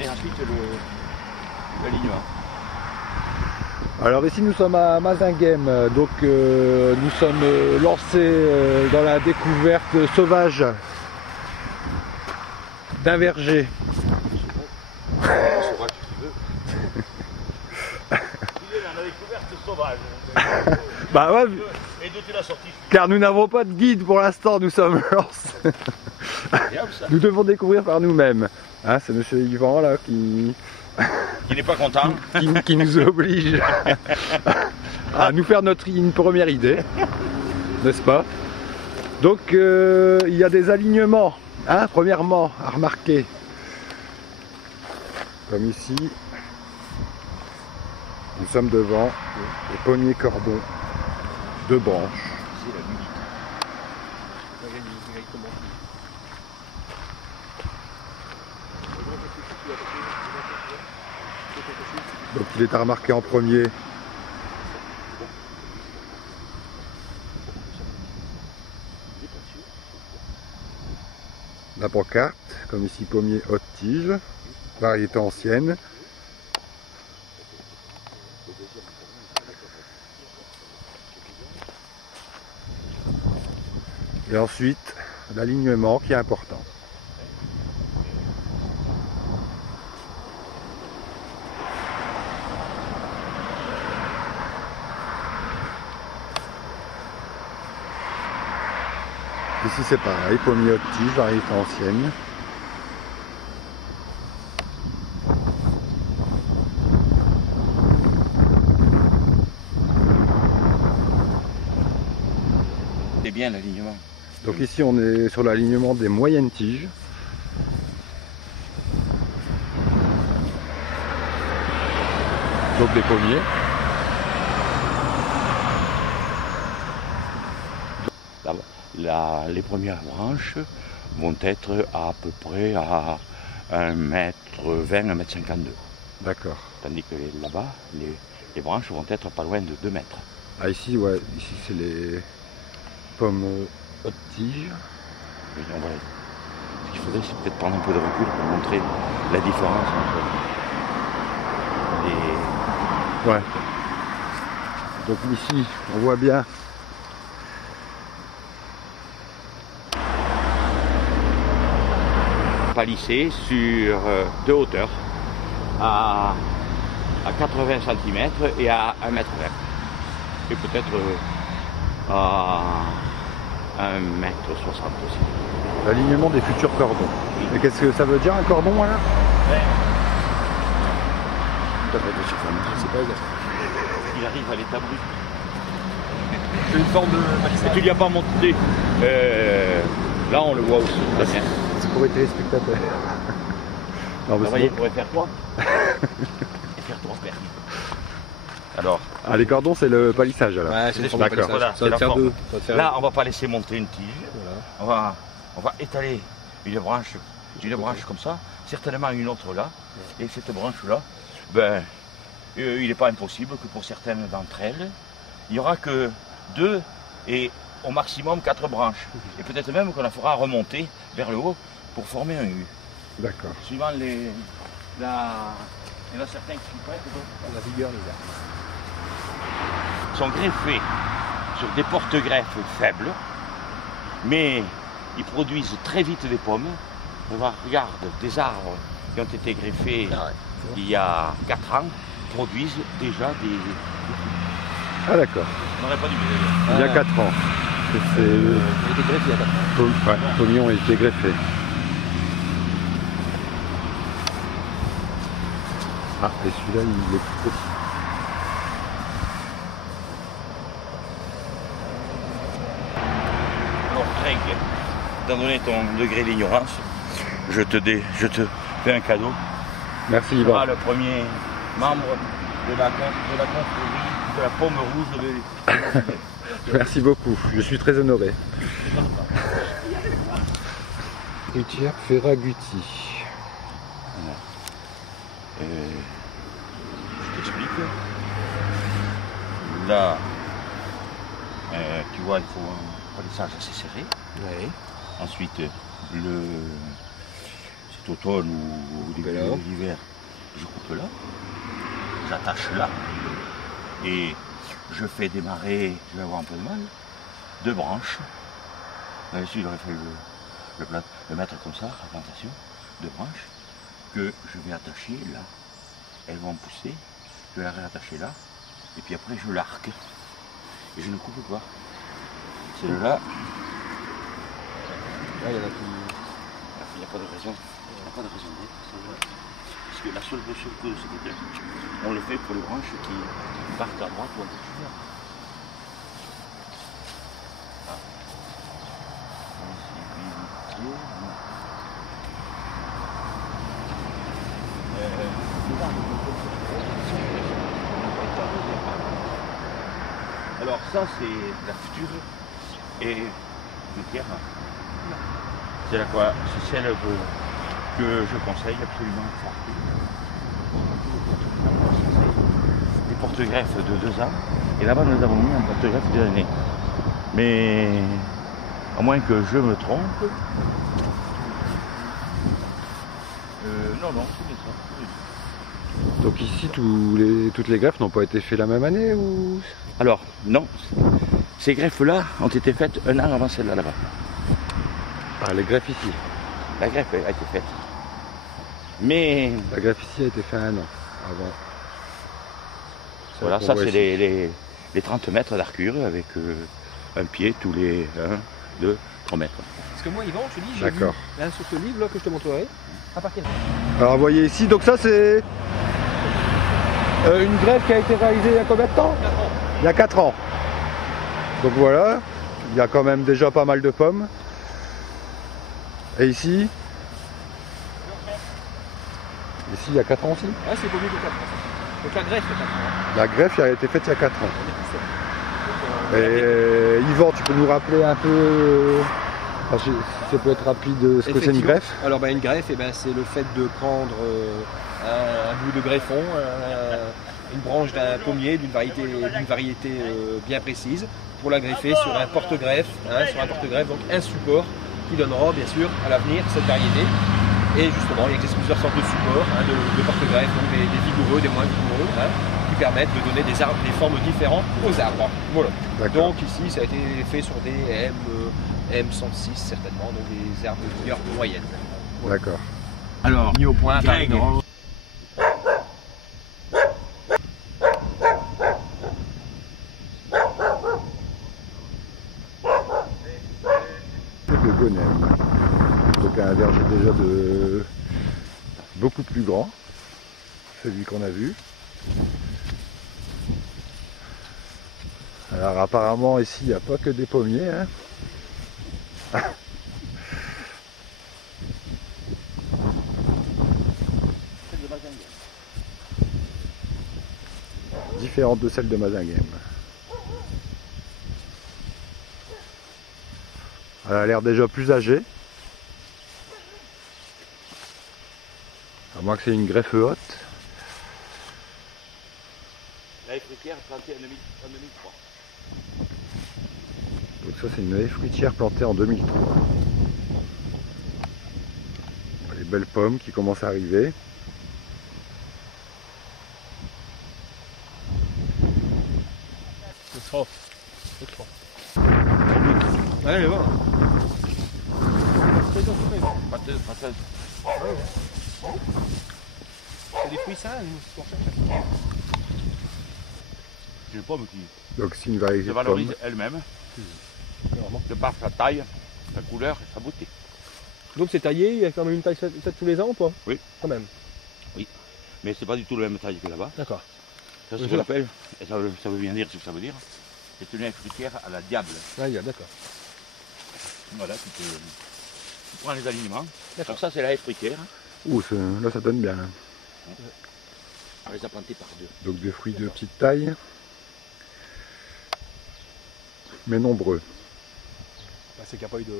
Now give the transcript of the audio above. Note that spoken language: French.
Et ensuite l'alignement. Alors ici nous sommes à Mazinghem, donc nous sommes lancés dans la découverte sauvage d'un verger. La découverte sauvage. Bah ouais, Et d'où tu l'as sorti? car nous n'avons pas de guide pour l'instant, nous sommes lancés. Nous devons découvrir par nous-mêmes. Hein, c'est monsieur Yvan là qui n'est pas content. qui nous oblige à nous faire une première idée, n'est-ce pas? Donc il y a des alignements, hein, premièrement, à remarquer. Comme ici, nous sommes devant les pommiers cordons, 2 branches. Donc il est à remarquer en premier la pancarte, comme ici pommier haute tige, variété ancienne. Et ensuite l'alignement qui est important. Ici c'est pareil, pommier haute tige, variété ancienne. C'est bien l'alignement. Donc ici on est sur l'alignement des moyennes tiges. Donc les pommiers. Les premières branches vont être à peu près à 1,20 m, 1,52 m. D'accord. Tandis que là-bas, les branches vont être pas loin de 2 mètres. Ah ici, ouais, ici c'est les pommes haute tige. Et on va... Ce qu'il faudrait, c'est peut-être prendre un peu de recul pour montrer la différence entre les... Ouais. Donc ici, on voit bien palissé sur 2 hauteurs à 80 cm et à 1,20 m. Et peut-être à 1,60 m aussi. l'alignement des futurs cordons. Et qu'est-ce que ça veut dire un cordon là? Il arrive à l'état brut. C'est une forme de palissade. Et tu n'y as pas monté. Là on le voit aussi. Très bien. C'est pour les téléspectateurs. Non, mais Vous pourrez faire quoi? Et faire 3 paires. Alors. Ah, les cordons c'est le palissage là. Ouais, c'est d'accord. Voilà, ça va te faire deux. Là, on va pas laisser monter une tige. Voilà. On va étaler une branche comme ça, certainement une autre là. Et cette branche-là, ben, il n'est pas impossible que pour certaines d'entre elles, il n'y aura que 2 et au maximum 4 branches. Et peut-être même qu'on la fera remonter vers le haut pour former un U. D'accord. Suivant il y en a certains qui prêtent, La vigueur, les gars. sont greffés sur des porte-greffes faibles, mais ils produisent très vite des pommes. Regarde, des arbres qui ont été greffés il y a 4 ans produisent déjà des... Ah d'accord. On n'aurait pas dû Il y a 4 ans. Il a été greffé il y a 4 ans. Ouais, Pommion a été greffé. Ah, et celui-là, il est plus petit. Alors Greg, étant donné ton degré d'ignorance, je te fais un cadeau. Merci Tu Yvan. seras le premier membre de la confrérie de la pomme rouge de... Merci beaucoup, je suis très honoré. Fruitière Ferragutti. Je t'explique. Là, tu vois, il faut un palissage assez serré. Oui. Ensuite, cet automne ou au début de l'hiver, je coupe là, j'attache là, et je fais démarrer, je vais avoir un peu de mal, 2 branches. Là-dessus, il aurait fallu le mettre comme ça, la plantation, 2 branches, que je vais attacher là. Elles vont pousser, je vais la réattacher là, et puis après je l'arque. Et je ne coupe pas. Celle-là, il y en a qui... il n'y a pas de raison. Il n'y a pas de raison d'être. Parce que la seule cause, c'est que on le fait pour les branches qui partent à droite ou à gauche. Ah. Alors ça c'est la future et le pierre. C'est celle que je conseille absolument forte. Des porte-greffes de 2 ans. Et là-bas nous avons mis un porte-greffe de l'année. Mais à moins que je me trompe. Non, c'est bien ça. Donc ici, toutes les greffes n'ont pas été faites la même année ou... Alors, non. Ces greffes-là ont été faites 1 an avant celle-là là-bas. Ah, les greffes ici. La greffe a été faite. Mais La greffe ici a été faite 1 an avant. voilà, ça c'est les 30 mètres d'arcure avec un pied tous les 1, 2, 3 mètres. Parce que moi, Yvan, je te dis, j'ai vu là, sur ce livre là, que je te montrerai, à partir de... Alors, vous voyez ici, donc ça c'est une greffe qui a été réalisée il y a combien de temps? 4 ans. Il y a 4 ans. Donc voilà, il y a quand même déjà pas mal de pommes. Et ici, il y a 4 ans aussi. Ah, c'est pas mieux que 4 ans. Donc la greffe, c'est 4 ans. La greffe a été faite il y a 4 ans. Et Yvan, tu peux nous rappeler un peu, si ça peut être rapide, ce que c'est une greffe? Alors une greffe, c'est le fait de prendre un bout de greffon, une branche d'un pommier d'une variété bien précise, pour la greffer sur un porte-greffe, donc un support qui donnera bien sûr à l'avenir cette variété. Et justement, il existe plusieurs sortes de supports, de porte-greffes, donc des vigoureux, des moins vigoureux, qui permettent de donner des formes différentes aux arbres. Voilà. Donc ici, ça a été fait sur des M106 certainement, donc des arbres de couleur moyenne. Voilà. D'accord. Alors, mis au point par Greg. Le Gonême. Donc un verger déjà de beaucoup plus grand, celui qu'on a vu. Alors apparemment ici il n'y a pas que des pommiers. Différentes de celles de Mazinguem. Elle a l'air déjà plus âgée. À moins que c'est une greffe haute. La fruitière plantée en 2003. Donc ça c'est une haie fruitière plantée en 2003. Les belles pommes qui commencent à arriver. C'est trop. Allez, va. C'est des fruits sains, nous, qu'on cherche. C'est une pomme qui Donc c'est une variété se de valorise pommes. elle-même, de par sa taille, sa couleur et sa beauté. Donc c'est taillé, il y a quand même une taille faite tous les ans ou pas? Oui. Quand même. Oui. Mais c'est pas du tout la même taille que là-bas. D'accord. Ça c'est ce qu'on appelle, et ça veut bien dire ce que ça veut dire, c'est une haie fruitière à la diable. Ah, d'accord. Voilà, tu prends les aliments. D'accord. Alors ça c'est la haie fruitière. Ouh, là ça donne bien. On les a plantés par 2. Donc des fruits de petite taille, mais nombreux. C'est qu'il n'y a pas eu de...